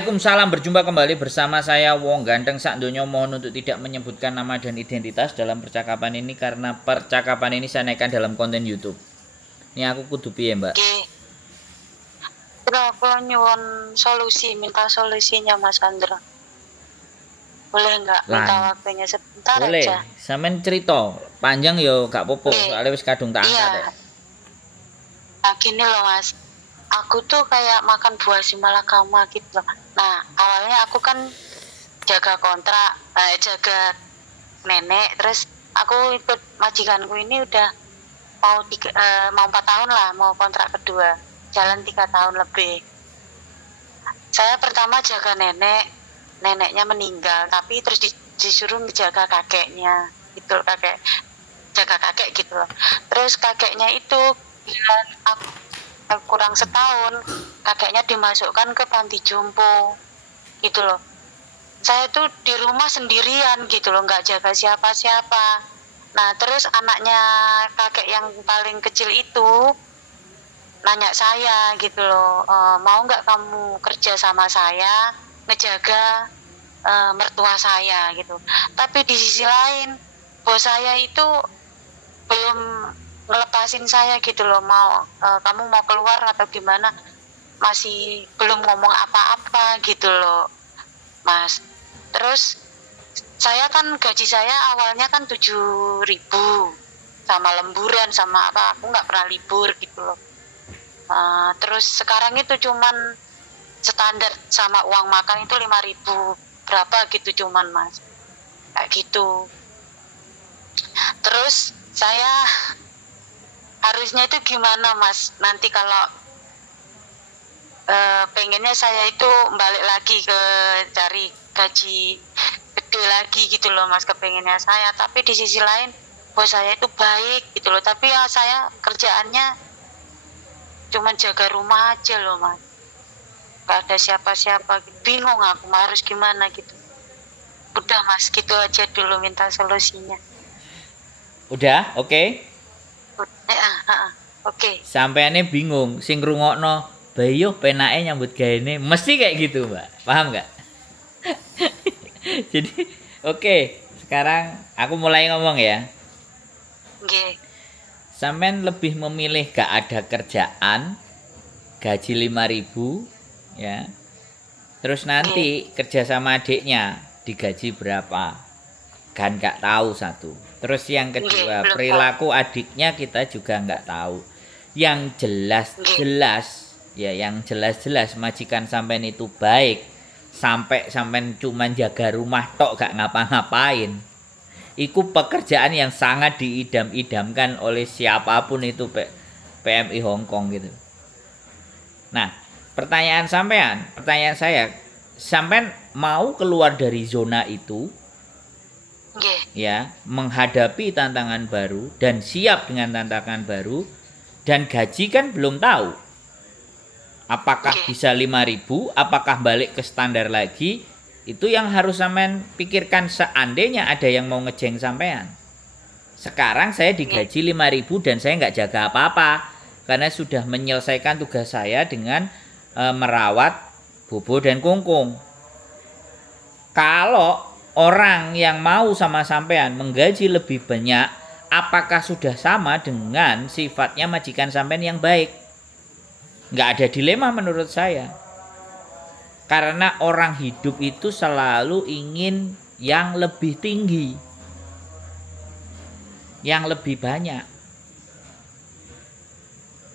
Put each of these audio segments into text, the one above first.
Waalaikumsalam, berjumpa kembali bersama saya Wong Ganteng sak donya. Mohon untuk tidak menyebutkan nama dan identitas dalam percakapan ini karena percakapan ini saya naikkan dalam konten YouTube. Ini aku kudu piye, Mbak? Oke. Aku nyuwun solusi, minta solusinya Mas Andra. Boleh nggak minta waktunya sebentar Boleh. aja? Sampeyan cerita, panjang yo gak apa-apa, soalnya wis kadung tak angkat ya. Nah, gini loh Mas. Aku tuh kayak makan buah si malakama gitu loh. Nah, awalnya aku kan jaga kontrak, jaga nenek, terus aku ikut majikanku ini udah mau 4 tahun lah, mau kontrak kedua, jalan 3 tahun lebih. Saya pertama jaga neneknya meninggal, tapi terus disuruh menjaga kakeknya, gitu loh, jaga kakek gitu loh. Terus kakeknya itu aku kurang setahun, kakeknya dimasukkan ke panti jompo, gitu loh. Saya tuh di rumah sendirian gitu loh, nggak jaga siapa-siapa. Nah terus anaknya kakek yang paling kecil itu nanya saya gitu loh, mau nggak kamu kerja sama saya ngejaga mertua saya gitu. Tapi di sisi lain bos saya itu belum ngelepasin saya gitu loh, kamu mau keluar atau gimana, masih belum ngomong apa-apa gitu loh Mas. Terus saya kan gaji saya awalnya kan 7.000 sama lemburan sama apa, aku nggak pernah libur gitu loh. Terus sekarang itu cuman standar sama uang makan itu 5.000 berapa gitu cuman Mas, kayak gitu. Terus saya harusnya itu gimana Mas nanti kalau pengennya saya itu balik lagi ke cari gaji gede lagi gitu loh Mas, kepengennya saya. Tapi di sisi lain bos saya itu baik gitu loh, tapi ya saya kerjaannya cuman jaga rumah aja loh Mas, gak ada siapa-siapa gitu. Bingung aku harus gimana gitu. Udah Mas, gitu aja dulu minta solusinya. Udah, oke? Oke. Sampeyane bingung, sing ngrungokno, "Bayo penake nyambut gaene." Mesti kayak gitu, Mbak. Paham nggak? Jadi, oke, sekarang aku mulai ngomong ya. Nggih. Sampean lebih memilih gak ada kerjaan, gaji 5.000 ya. Terus nanti kerja sama adiknya digaji berapa? Kan gak tahu satu. Terus yang kedua, perilaku adiknya kita juga nggak tahu. Yang jelas-jelas ya, yang jelas-jelas majikan sampean itu baik sampai sampean cuman jaga rumah tok gak ngapa-ngapain. Iku pekerjaan yang sangat diidam-idamkan oleh siapapun itu PMI Hong Kong gitu. Nah, pertanyaan saya, sampean mau keluar dari zona itu? Ya, menghadapi tantangan baru dan siap dengan tantangan baru, dan gaji kan belum tahu. Apakah bisa 5.000, apakah balik ke standar lagi? Itu yang harus sampean pikirkan seandainya ada yang mau ngejeng sampean. Sekarang saya digaji 5.000 dan saya nggak jaga apa-apa karena sudah menyelesaikan tugas saya dengan merawat Bobo dan Kungkung. Kalau orang yang mau sama sampean menggaji lebih banyak, apakah sudah sama dengan sifatnya majikan sampean yang baik? Nggak ada dilema menurut saya. Karena orang hidup itu selalu ingin yang lebih tinggi, yang lebih banyak.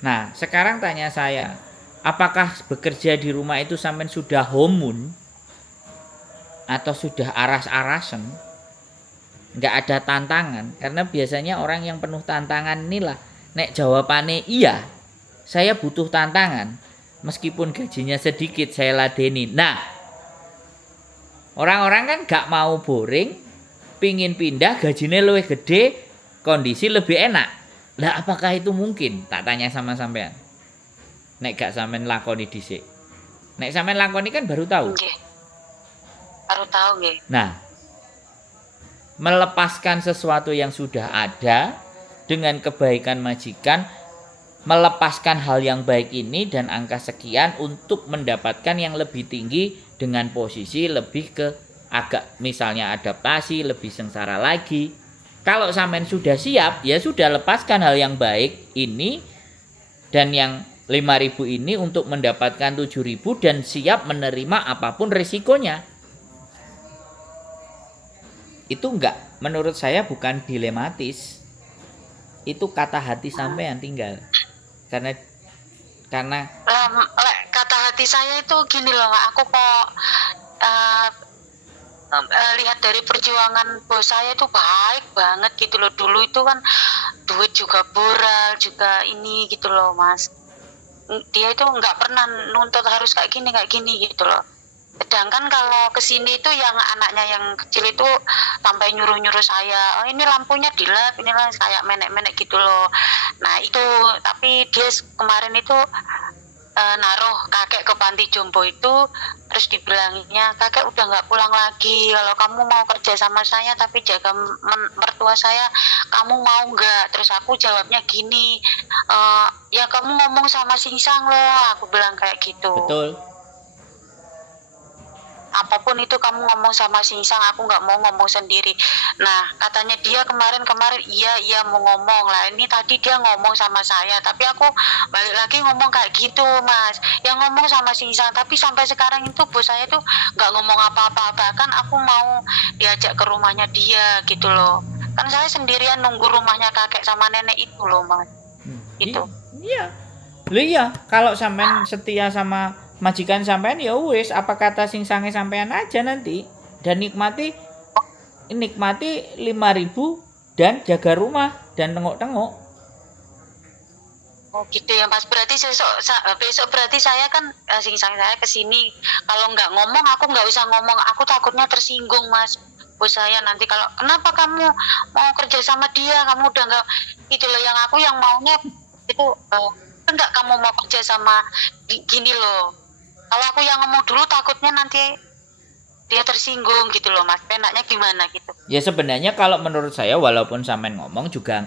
Nah, sekarang tanya saya, apakah bekerja di rumah itu sampean sudah homun? Atau sudah aras-arasan? Nggak ada tantangan? Karena biasanya orang yang penuh tantangan inilah, nek jawabannya iya, saya butuh tantangan. Meskipun gajinya sedikit saya ladeni. Nah, orang-orang kan gak mau boring, pingin pindah, gajinya lebih gede, kondisi lebih enak. Lah apakah itu mungkin? Tak tanya sama sampean. Nek gak sampean lakoni dhisik. Nek sampean lakoni kan baru tahu. Baru tahu nggih. Nah, melepaskan sesuatu yang sudah ada dengan kebaikan majikan, melepaskan hal yang baik ini dan angka sekian untuk mendapatkan yang lebih tinggi dengan posisi lebih ke agak misalnya adaptasi, lebih sengsara lagi. Kalau sampean sudah siap, ya sudah lepaskan hal yang baik ini dan yang 5.000 ini untuk mendapatkan 7.000 dan siap menerima apapun resikonya. Itu enggak, menurut saya bukan dilematis. Itu kata hati sampean tinggal. Karena Kata hati saya itu gini loh, Mak. Aku kok lihat dari perjuangan bos saya itu baik banget gitu loh. Dulu itu kan duit juga moral juga ini gitu loh, Mas. Dia itu nggak pernah nuntut harus kayak gini gitu loh. Sedangkan kalau kesini itu yang anaknya yang kecil itu sampai nyuruh saya, oh ini lampunya dilap, ini lah kayak menek-menek gitu loh. Nah itu, tapi dia kemarin itu naruh kakek ke panti jompo itu, terus dibilanginnya kakek udah nggak pulang lagi, kalau kamu mau kerja sama saya tapi jaga mertua saya, kamu mau nggak? Terus aku jawabnya gini, ya kamu ngomong sama Singsang loh, aku bilang kayak gitu. betul. Apapun itu kamu ngomong sama Singsang, aku nggak mau ngomong sendiri. Nah katanya dia kemarin iya mau ngomong lah, ini tadi dia ngomong sama saya tapi aku balik lagi ngomong kayak gitu, Mas, yang ngomong sama Singsang. Tapi sampai sekarang itu bos saya tuh nggak ngomong apa-apa, bahkan aku mau diajak ke rumahnya dia gitu loh. Kan saya sendirian nunggu rumahnya kakek sama nenek itu loh, Mas. Gitu. Iya. Iya, kalau sampean setia sama majikan sampean ya wis, apa kata Singsange sampean aja nanti dan nikmati 5.000 dan jaga rumah dan tengok-tengok. Oh gitu ya, Mas. Berarti besok berarti saya kan Singsang saya kesini, kalau nggak ngomong aku nggak usah ngomong, aku takutnya tersinggung, Mas. Bos saya nanti kalau kenapa kamu mau kerja sama dia, kamu udah nggak gitu loh. Yang aku yang maunya itu enggak, kamu mau kerja sama gini loh. Kalau aku yang ngomong dulu takutnya nanti dia tersinggung gitu loh, Mas. Enaknya gimana gitu? Ya sebenarnya kalau menurut saya walaupun sampean ngomong juga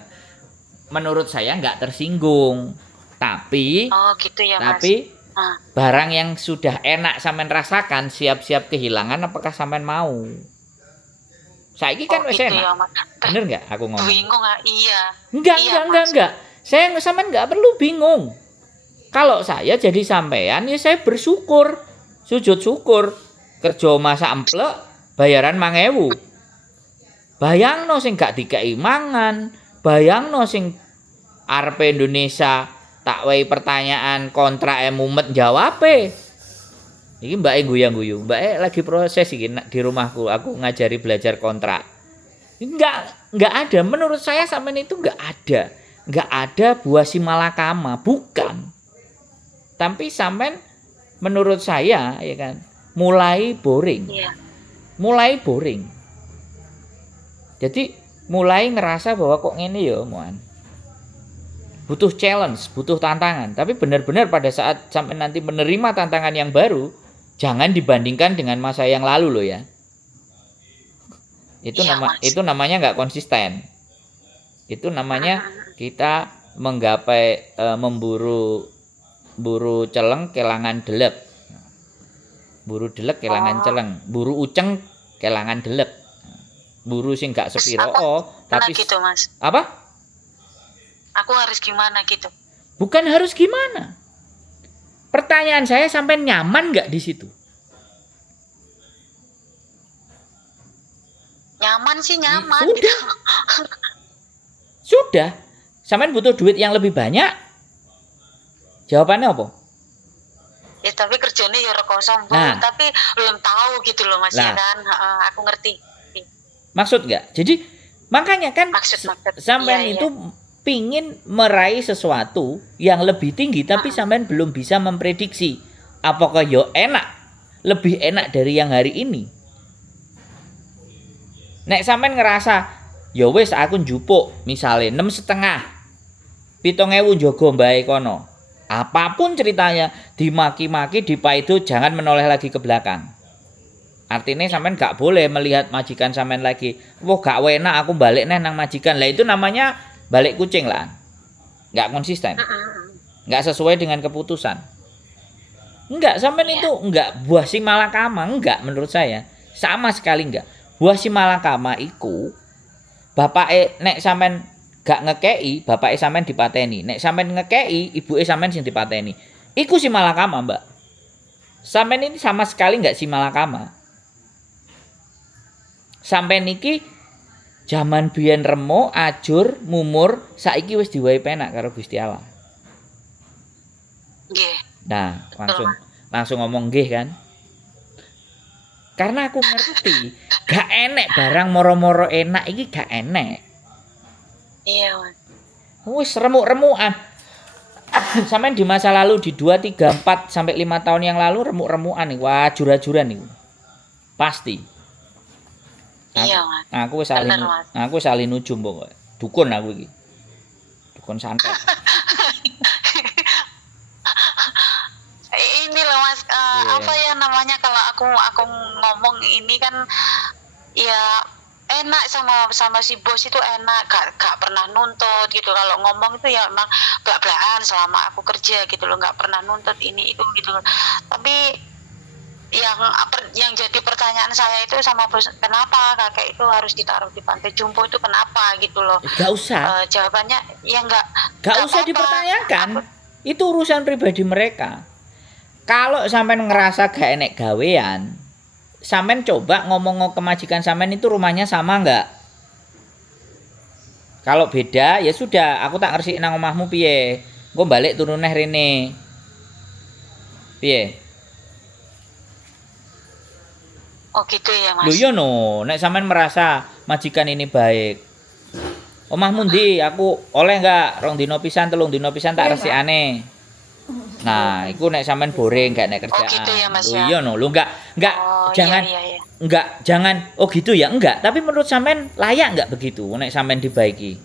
menurut saya nggak tersinggung. Tapi Oh gitu ya, Mas. tapi barang yang sudah enak sampean rasakan siap-siap kehilangan, apakah sampean mau? Saiki kan wis gitu enak. ya, Mas. Bener nggak aku ngomong? Bingung ah, iya. Enggak. Saya sampean nggak perlu bingung. Kalau saya jadi sampean ya saya bersyukur, sujud syukur. Kerja masa emplek bayaran 5.000. Bayangno sing gak dikei mangan, bayangno sing arepe Indonesia tak wehi pertanyaan kontrak mumet jawabe. Iki mbake guyang-guyu. Mbake lagi proses iki di rumahku, aku ngajari belajar kontrak. Enggak ada. Menurut saya sampean itu enggak ada. Enggak ada buah si malakama, bukan. Tapi sampean menurut saya ya kan mulai boring. Iya. Mulai boring. Jadi mulai ngerasa bahwa kok ngene ya, Muan. Butuh challenge, butuh tantangan. Tapi benar-benar pada saat sampai nanti menerima tantangan yang baru, jangan dibandingkan dengan masa yang lalu loh ya. Itu namanya nggak konsisten. Itu namanya kita menggapai memburu celeng kelangan delep. Buru delek kelangan celeng, buru uceng kelangan delep. Buru sing gak sepiro tapi gitu, Mas. Apa? Aku harus gimana gitu? Bukan harus gimana. Pertanyaan saya sampai nyaman nggak di situ? Nyaman sih nyaman. Sudah. Gitu. Sudah. Sampai butuh duit yang lebih banyak? Jawabannya apa? Ya tapi kerjanya ya kosong, tapi belum tahu gitu loh, Mas, ya kan. Aku ngerti. Maksud nggak? Jadi makanya kan sampean itu pingin meraih sesuatu yang lebih tinggi, tapi sampean belum bisa memprediksi apakah yo enak, lebih enak dari yang hari ini. Nek sampean ngerasa yo wis aku njupuk misale 6,5 7.000 njogo mbae kono. Apapun ceritanya, dimaki-maki, dipaido, jangan menoleh lagi ke belakang. Artinya sampean gak boleh melihat majikan sampean lagi. Wah gak enak aku balik nang majikan. Lah itu namanya balik kucing lah. Gak konsisten. Gak sesuai dengan keputusan. Enggak, sampean Iya. itu enggak buah si malakama, enggak menurut saya. Sama sekali enggak. Buah si malakama iku bapake nek sampean gak ngekei, bapake sampean dipateni. Nek sampean ngekei, ibuke sampean sing dipateni. Iku si malakama, Mbak. Sampean ini sama sekali enggak si malakama. Sampean iki zaman biyen remo, ajur, mumur, saiki wis diwahi penak karo Gusti Allah. Nggih. Nah, Betul, langsung ngomong nggih kan. Karena aku ngerti, gak enek barang moro-moro enak iki gak enek. Iya, Mas. Wis remuk-remukan. Sampeyan di masa lalu di 2 3 4 sampai 5 tahun yang lalu remuk-remukan nih, wah jura-juran niku. Pasti. Iya, Mas. Aku wis Bener, Mas. salin ujung pokoke. Dukun aku iki. Dukun santet. Ini loh Mas, Iya. apa ya namanya kalau aku ngomong ini kan ya enak sama si bos itu enak, gak pernah nuntut gitu. Kalau ngomong itu ya emang blak-blakan selama aku kerja gitu loh, gak pernah nuntut ini itu gitu loh. Tapi yang jadi pertanyaan saya itu sama bos, kenapa kakek itu harus ditaruh di pantai jompo itu kenapa gitu loh. Gak usah. Jawabannya ya Gak usah apa-apa. dipertanyakan. Itu urusan pribadi mereka. Kalau sampean ngerasa gak enek gawean, sampean coba ngomong ke majikan sampean itu rumahnya sama enggak? Kalau beda ya sudah, aku tak ngerti nang omahmu piye. Engko balik turun neh rene. Piye? Oh gitu ya Mas. Lho iya no, nek sampean merasa majikan ini baik. Omahmu ndi? Aku oleh enggak 2 dino pisan, 3 dino pisan tak resikane. Nah, iku nek sampean boring gak nek kerjaan. Oh gitu ya Mas Lho ya. iya no, lho enggak Oh, jangan iya. enggak jangan oh gitu ya enggak, tapi menurut sampean layak enggak begitu nek sampean dibaiki?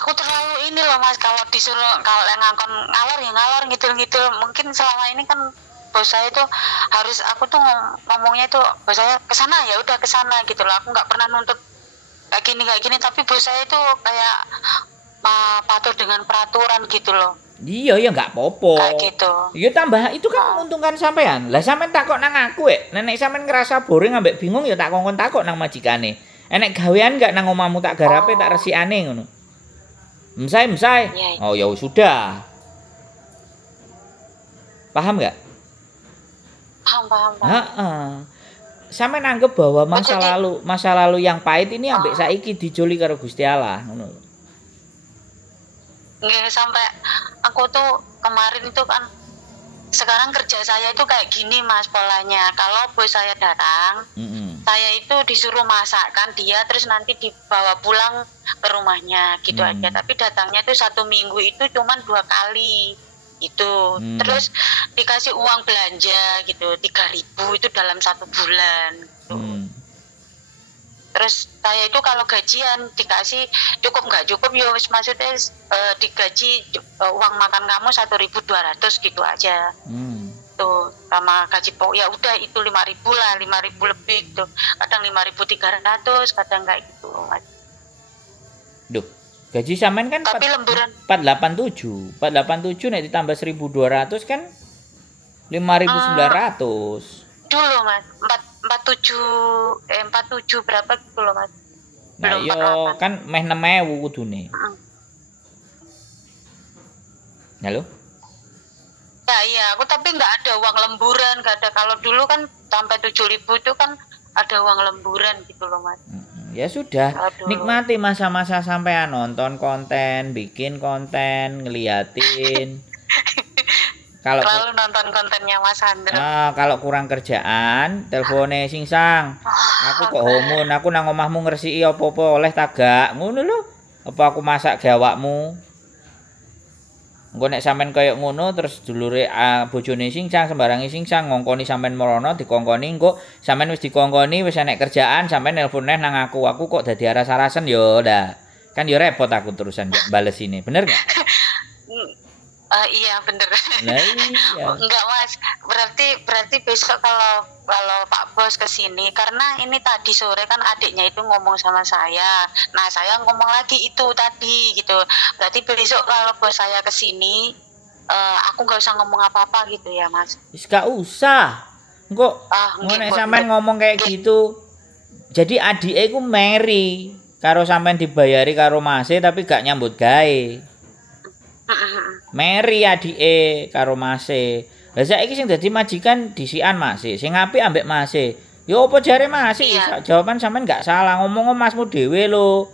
Aku terlalu ini loh Mas, kalau disuruh kalau yang ngangkon ngalor ya ngalor ngidul-ngidul. Mungkin selama ini kan bos saya itu harus aku tuh ngomongnya itu bos saya kesana ya udah kesana gitu loh. Aku nggak pernah nuntut kayak gini tapi bos saya itu kayak patuh dengan peraturan gitu loh. Iya ya enggak apa-apa. Kayak gitu. Ya tambah itu kan menguntungkan sampean. Lah sampean takok nang aku nek sampean ngerasa boring ambek bingung ya tak kongkon takok nang majikane. Enek gawean enggak nang omahmu tak garape tak resikane ngono. Msai. Iya. Oh ya sudah. Paham enggak? Paham. Heeh. Sampeyan anggap bahwa masa lalu yang pahit ini ambek saiki dijoli karo Gusti Allah, ngono. Nggak sampai aku tuh kemarin itu kan sekarang kerja saya itu kayak gini Mas polanya. Kalau bos saya datang, saya itu disuruh masakkan dia terus nanti dibawa pulang ke rumahnya gitu aja. Tapi datangnya tuh 1 minggu itu cuman 2 kali itu. Terus dikasih uang belanja gitu 3.000 itu dalam 1 bulan gitu. Terus saya itu kalau gajian dikasih cukup nggak cukup ya wis maksudnya digaji uang makan kamu 1.200 gitu aja. Tuh sama gaji pokok ya udah itu 5.000 lah, 5.000 lebih gitu. Kadang 5.300, kadang kayak gitu. Duh, gaji sampean kan tapi lemburan 487. 487 nek ditambah 1.200 kan 5.900. Dulu Mas, 47 berapa gitu loh Mas. Nah Belum iya 48. kan meh 6.000 kudune. Halo? Ya iya, aku tapi nggak ada uang lemburan, nggak ada. Kalau dulu kan sampai 7.000 itu kan ada uang lemburan gitu loh Mas. Ya sudah, Aduh. nikmati masa-masa sampean nonton konten, bikin konten, ngeliatin. Selalu nonton kontennya Mas Andro. Kalau kurang kerjaan, telpone singsang. Aku kok homun, aku nang omahmu ngresiki apa-apa oleh tagak. Ngono lho. Apa aku masak ge awakmu? Engko nek sampean kaya ngono terus dulure bojone singsang sembarange singsang ngongkoni sampean merono dikongkoni engko sampean wis dikongkoni wis enek kerjaan sampean nelpon neh nang aku kok dadi aras-arasen yo dah. Kan yo repot aku terusan bales ini. Bener enggak? Iya bener. Nah, iya. Enggak Mas, berarti besok kalau Pak Bos kesini karena ini tadi sore kan adiknya itu ngomong sama saya. Nah saya ngomong lagi itu tadi gitu. Berarti besok kalau bos saya kesini aku nggak usah ngomong apa-apa gitu ya Mas. Wis gak usah. Engko Nggih, nek sampean ngomong kayak gitu, jadi adike iku meri karo sampean dibayari karo Mase tapi gak nyambut gawe. Meri adike karo Mase. Lah saiki sing dadi majikan disikan Mase, sing apik ambek Mase. Ya apa jare Mase? Iya. Jawaban sampean gak salah, ngomong Masmu dhewe lho.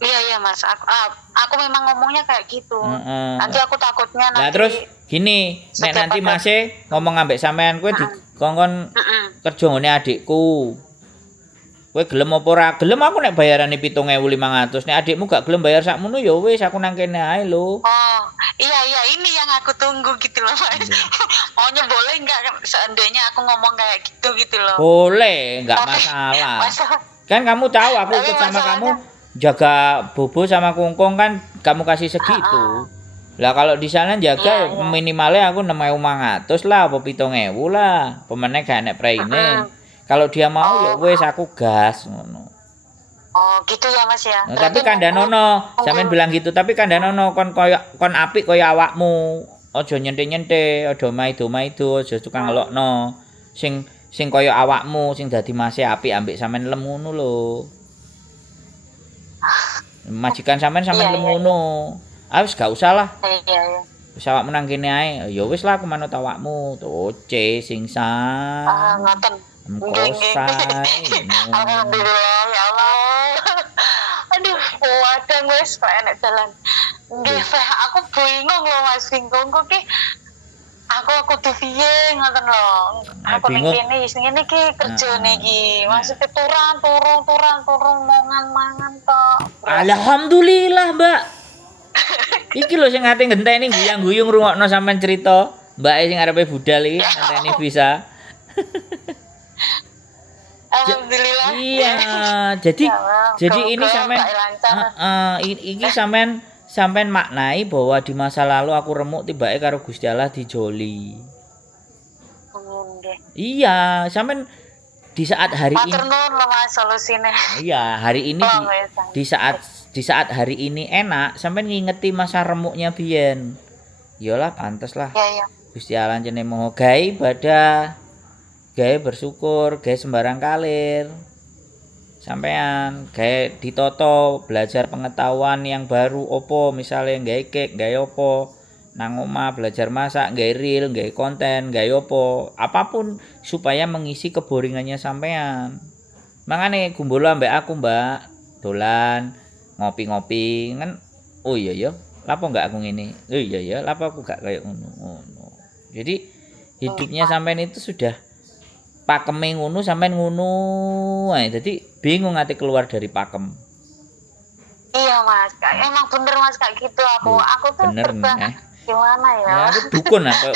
Iya Mas, aku memang ngomongnya kayak gitu. Heeh. Nanti aku takutnya Lah nanti terus gini, nek setiap nanti ada. Mase ngomong ambek sampean kowe dikongkon Heeh. kerja ngene adikku. Kowe gelem apa ora? Gelem aku nek bayarane 7.500. Nek adikmu gak gelem bayar sakmono ya wis aku nang kene ae lho. Oh, iya ini yang aku tunggu gitu loh Mas. Maunya boleh nggak seandainya aku ngomong kayak gitu loh. Boleh, enggak Tapi masalah. masalah, Kan kamu tahu aku tapi ikut sama kamu masalahnya, jaga Bobo sama Kungkung kan kamu kasih segitu. Lah kalau di sana jaga Iya. minimalnya aku 6.500 lah apa 7.000 lah. Pemenang gak enek praine. Kalau dia mau ya wis aku gas ngono. Oh gitu ya Mas ya. Nah, tapi kandhanono, sampean bilang gitu, tapi kandhanono kon apik kaya awakmu. Aja nyentik-nyentik, aja maido-maido, aja tukang ngelokno. Sing kaya awakmu sing dadi mase apik ambek sampean lem ngono lho. Majikan sampean Iya, lem ngono. Ah wis gak usah lah. Iya. Wis awakmu nang kene ae. Ya wis lah aku manut awakmu. Toce singsan. Ngoten. Mengkosai. Alhamdulillah ya Allah. Aduh, wadang wis kok enek dalan. Nggih, aku bingung loh Mas, bingung kok ki. Aku kudu piye ngoten lho. Aku ning bingung. kene sing ngene iki kerjane iki. Maksudnya turun mangan tok. Alhamdulillah, Mbak. Iki lho sing ate ngenteni guyang-guyung rungokno sampean cerita. Mbake sing arepe budal iki ngenteni bisa. Alhamdulillah. Iya, jadi Ya Allah, jadi ini semoga sampean Pak lancar. iki sampean maknai bahwa di masa lalu aku remuk tibake karo Gusti Allah dijoli. Nggih. Iya, sampean di saat hari ini Matur nuwun lho Mas solusine. iya, hari ini Oh, wes. di saat hari ini enak, sampean ngingeti masa remuknya biyen. Iyalah pantes lah. Iya. Gusti Allah jenenge moho gawe ibadah, gawe bersyukur, gawe sembarang kalir. Sampean gawe ditoto, belajar pengetahuan yang baru opo, misalnya gawe cake, gawe opo, nang omah belajar masak, gawe reel, gawe konten, gawe opo, apapun supaya mengisi keboringannya sampean. Mangane gumbolo ambek aku, Mbak, dolan ngopi-ngopi kan. Oh iya ya, lapo enggak aku ngene? Oh iya ya, lapo aku gak kayak ngono. Jadi hidupnya sampean itu sudah pakeme ngono sampean ngono ae. Dadi bingung ate keluar dari pakem. Iya Mas, emang bener Mas kayak gitu aku. Loh, Aku tuh bener, gimana ya? Ya aku dukun aku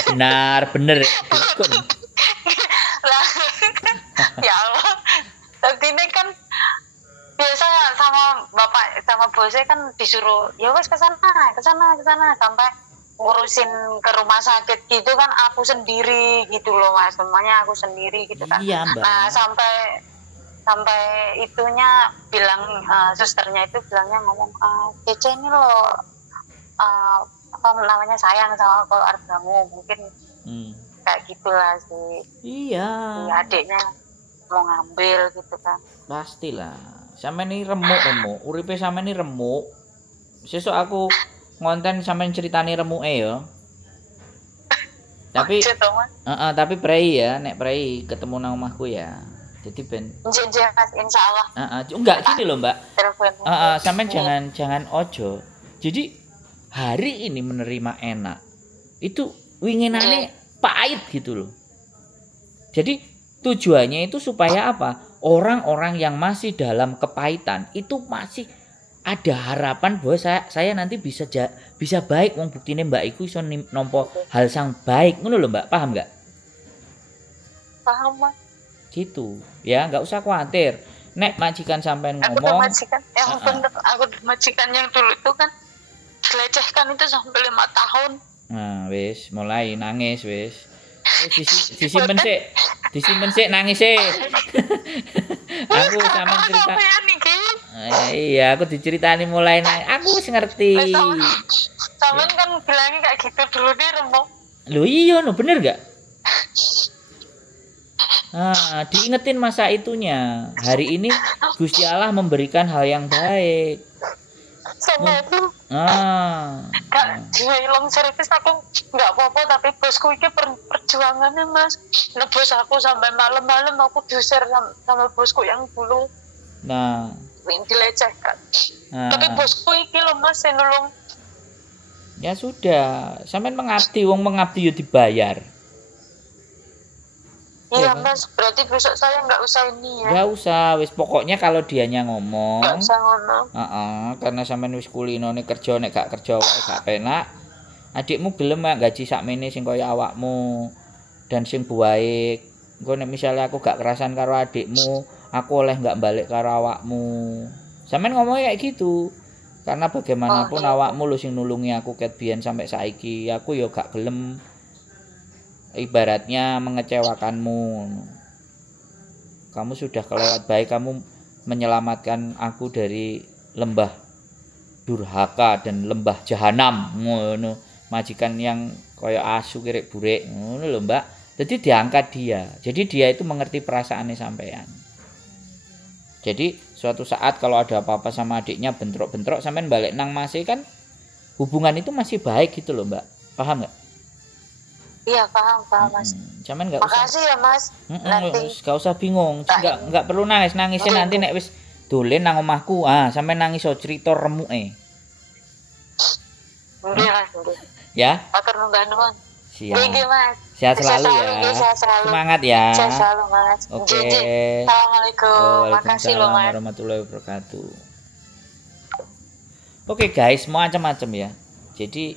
bener dukun. Lah, ya Allah. Tapi ini kan biasa sama bapak sama bosnya kan disuruh ya wes ke sana sampai ngurusin ke rumah sakit gitu kan aku sendiri gitu loh Mas, semuanya aku sendiri gitu kan. Iya, Mbak. Nah sampai itunya bilang susternya itu bilangnya ngomong Cece ini loh apa namanya sayang sama keluargamu mungkin kayak gitulah sih. Iya. Adiknya mau ngambil gitu kan. Pastilah. Sampeyan ini remuk. Uripe sampeyan ini remuk. Sesuk aku ngonten sampeyan ceritani remuke ya. Tapi tapi prei ya, nek prei ketemu nang omahku ya. Jadi ben Mas, insyaallah. Enggak gini loh, Mbak. Telepon. Sampeyan jangan ojo. Jadi hari ini menerima enak. Itu winginane pahit gitu loh. Jadi tujuannya itu supaya apa? Orang-orang yang masih dalam kepahitan itu masih ada harapan bahwa saya nanti bisa baik. Wong buktine Mbak iku iso nampa hal sang baik. Ngono lho, Mbak. Paham enggak? Paham, Mas. Gitu. Ya, enggak usah khawatir. Nek majikan sampean ngomong. Aku majikan, bener. Aku majikan yang dulu itu kan dilecehkan itu sampai 5 tahun. Nah, wis mulai nangis wis. Disimpen sik nangis sik. Aku sama cerita. Iya, aku diceritani mulai nangis. Aku wis ngerti. Sampean kan bilangnya kayak gitu dulu deh remuk. Loh iya no bener gak? Diingetin masa itunya. Hari ini Gusti Allah memberikan hal yang baik. Sama itu Ah, gak long service aku nggak apa-apa, tapi bosku ini perjuangannya mas. Nah bos aku sampai malam-malam aku diusir sama bosku yang dulu nah, yang dilecehkan. nah, Tapi bosku ini loh mas yang nolong. ya sudah, sampean mengabdi, wong mengabdi yo dibayar. Iya Ya, mas, berarti besok saya nggak usah ini ya. nggak usah, wis pokoknya kalau dianya Nggak ngomong, usah ngono. karena sampean wis kulino nih kerja nek gak kerja wae gak penak. Adikmu gelem gak gaji sakmene sing kaya awakmu dan sing baik. Engko nek misale aku gak kerasan karo adikmu, aku oleh gak balik karo awakmu. Sampeyan ngomongnya kayak gitu. Karena bagaimanapun Oh, iya. awakmu lho sing nulungi aku ket biyen sampai saiki. Aku ya gak gelem ibaratnya mengecewakanmu. Kamu sudah kelewat baik, kamu menyelamatkan aku dari lembah durhaka dan lembah jahanam ngono. Majikan yang kaya asu kirek burek ngono lho Mbak. Jadi diangkat dia. Jadi dia itu mengerti perasaannya sampean. Jadi suatu saat kalau ada apa-apa sama adiknya bentrok-bentrok sampean balik nang masih kan hubungan itu masih baik gitu loh Mbak. Paham nggak? Iya paham mas. Sampean nggak usah. Makasih ya mas. Nanti Gak usah bingung. Nggak perlu nangis. Nangisnya nanti nek wis dolen nang omahku. Sampean nangis so cerita remuke. Ya. Matur nuwun. Siap. Nggih mas. Sehat selalu ya. Sehat selalu. Semangat ya. Sehat selalu mas. Oke. Assalamualaikum. Makasih loh mas. Warahmatullahi wabarakatuh. Oke guys, macam-macam ya. Jadi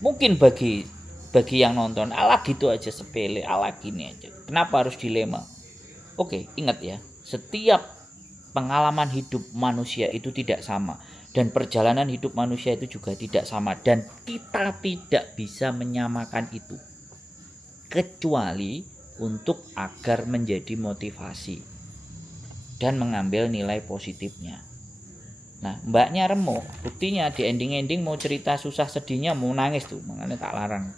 mungkin bagi yang nonton ala gitu aja sepele, ala gini aja. Kenapa harus dilema? Oke, ingat ya. Setiap pengalaman hidup manusia itu tidak sama. Dan perjalanan hidup manusia itu juga tidak sama. Dan kita tidak bisa menyamakan itu. Kecuali untuk agar menjadi motivasi. Dan mengambil nilai positifnya. Nah mbaknya remuk. Buktinya di ending-ending mau cerita susah sedihnya mau nangis tuh. Makanya tak larang.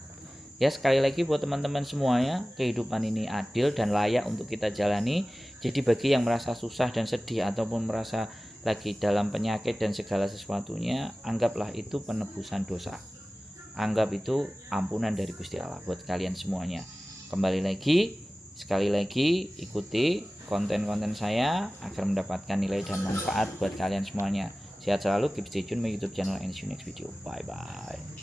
Ya sekali lagi buat teman-teman semuanya, kehidupan ini adil dan layak untuk kita jalani. Jadi bagi yang merasa susah dan sedih ataupun merasa lagi dalam penyakit dan segala sesuatunya, anggaplah itu penebusan dosa. Anggap itu ampunan dari Gusti Allah buat kalian semuanya. Kembali lagi, sekali lagi ikuti konten-konten saya agar mendapatkan nilai dan manfaat buat kalian semuanya. Sehat selalu, keep stay tune my YouTube channel and see you next video. Bye bye.